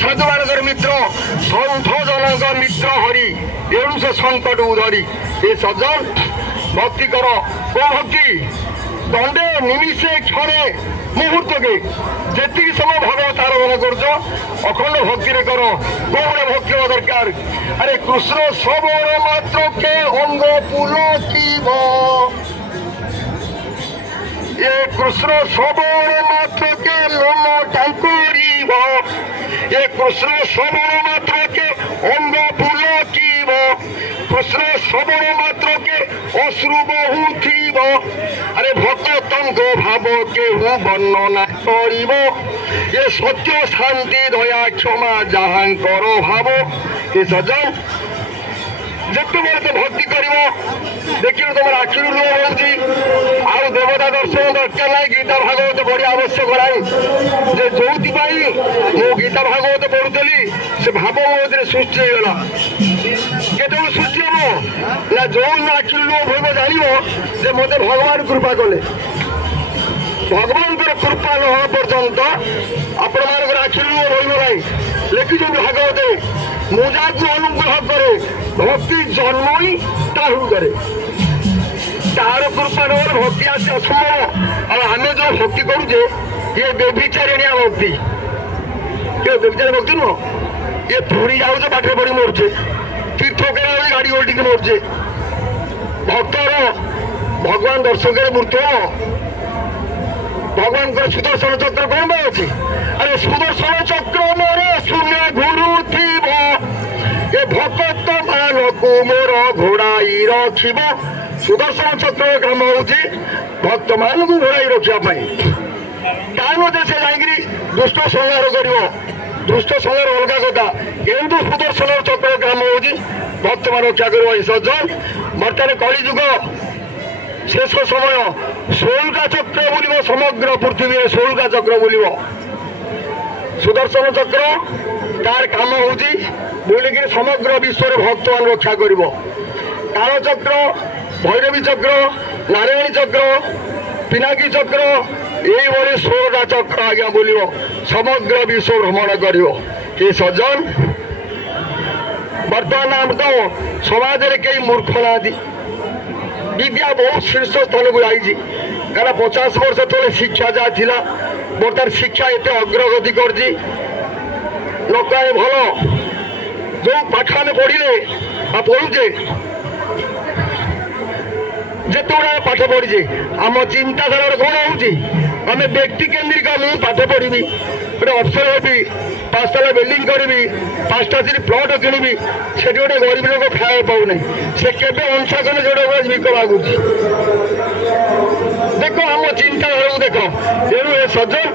साधु मानकर मित्र सन्थ जनक मित्र हरि एणु से संकट उधरी ए सज्जन भक्ति कर को भक्ति दंडे निमिषे क्षणे मुहूर्त के जी समय भगवत आराधना कर अखंड भक्ति रे कर कौन भक्ति दरकार अरे कृष्ण सबोर मात्र के अंग पुलकिब ये कृष्ण सबोर मात्र के लोम टांकुरीब ये कृष्ण सबोर मात्र के अंग पुलकिब कृष्ण सबोर मात्र के अश्रु बहुथिब अरे भक्तंग भाव के वर्णना करिब ये सत्य शांति दया क्षमा जहांकर भाव ये सज्जन जिते तो भक्ति कर देखिए तुम आखिर लुह हो देवता दर्शन दरकार ना गीता भागवत बढ़िया आवश्यक ना जो गीता भागवत पढ़ुली से भाव मो सृष्टि होगा केत सृष्टि हम ना जो आखिर लुह हो जान मत भगवान कृपा कले भगवान कृपा न होगा पर्यंत आपण मान आखिर लुह रहा लिखी भागवते मुझा को अनुग्रह करे भक्ति जन्म ही ताहू करे तार कृपा न भक्ति आसे असंभव और आम जो भक्ति करुचे ये व्यभिचारिणिया भक्ति ये व्यभिचार भक्ति नुह ये पुरी जाऊे पाठ पढ़ी मरुचे तीर्थ करा गाड़ी ओल्टी मरुचे भक्तर भगवान दर्शक मूर्त भगवान को सुदर्शन चक्र कौन बा अच्छी अरे सुदर्शन चक्र मोर शून्य गुरु थी ये भक्त मान को मोर घोड़ाई रखिब सुदर्शन चक्र काम हूँ भक्त मान को घोड़ाई रखापी क्या से जाकि दुष्ट संहार कर दुष्ट संहार अलग कथा किंतु सुदर्शन चक्र काम हूँ भक्त मान रक्षा कर सज्जन बर्तमान कलिजुग शेष समय 16 चक्र बुल समग्र पृथ्वी 16 चक्र बुल सुदर्शन चक्र तार काम हूँ बुलिक समग्र विश्व भक्त मान रक्षा कर काल चक्र भैरवी चक्र नारायणी चक्र पिनाकी चक्र यही 16 चक्र आज्ञा बुल समग्र विश्व भ्रमण कर सज्जन बर्तमान आम तो समाज में कई मूर्ख ना विद्या बहुत शीर्ष स्थान को जाइए क्या 50 वर्ष तले शिक्षा जहाँ थिला बर्तमान शिक्षा एत अग्रगति कर लोक भल जो पाठ आम पढ़ले पढ़ुचे जिते गुड़ा पाठ पढ़ीचे आम चिंताधारा कौन होम व्यक्ति केन्द्रिक मुझे पाठ पढ़ी गोटे अफसर हेबी 5 तला बिल्डिंग करी 5टा प्लट किणी से गोटे गरीब लोक खाया पाऊना से केवे अंशा कले जो विक लगुच देख आम चिंताधारा को देख तेणु ए सज्जन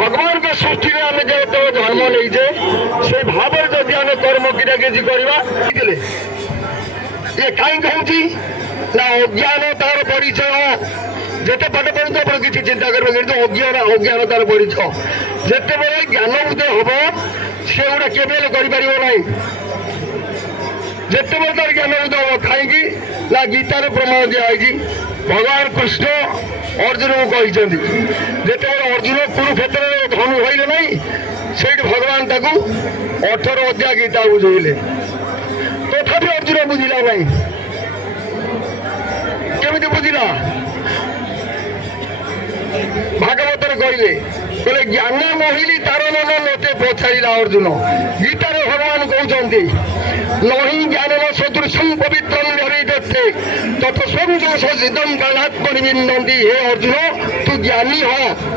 भगवान के सृष्टि में आम जो जन्म नहींजे से भाव जदि आम कर्म क्रिया किसी करवा ये कहीं कहूँ ना अज्ञान तार परिचय जिते पाठ पढ़ते आप किसी चिंता करेंगे तो अज्ञान तार परिचय जिते बड़े ज्ञान उदय हम से गोटे केवल करना जिते बड़े तार ज्ञान उदय हम कहीं ना गीतार प्रमाण दिखाई भगवान कृष्ण अर्जुन को कहते जिते बड़े अर्जुन कुरुक्षेत्र में धनु होइले नहीं से भगवान ताकू 18 अध्याय गीता बुझेले तथापि अर्जुन बुझिला नहीं केमिति बुझिला भागवत कहले ज्ञान महिली तार मन मते पचारा अर्जुन गीतार भगवान कहते नहीं ज्ञान सदृशम पवित्रम व्यवहिते तत्स्वं जो सिद्धम कालात्मनिविन्दन्ति हे अर्जुन तू ज्ञानी हो।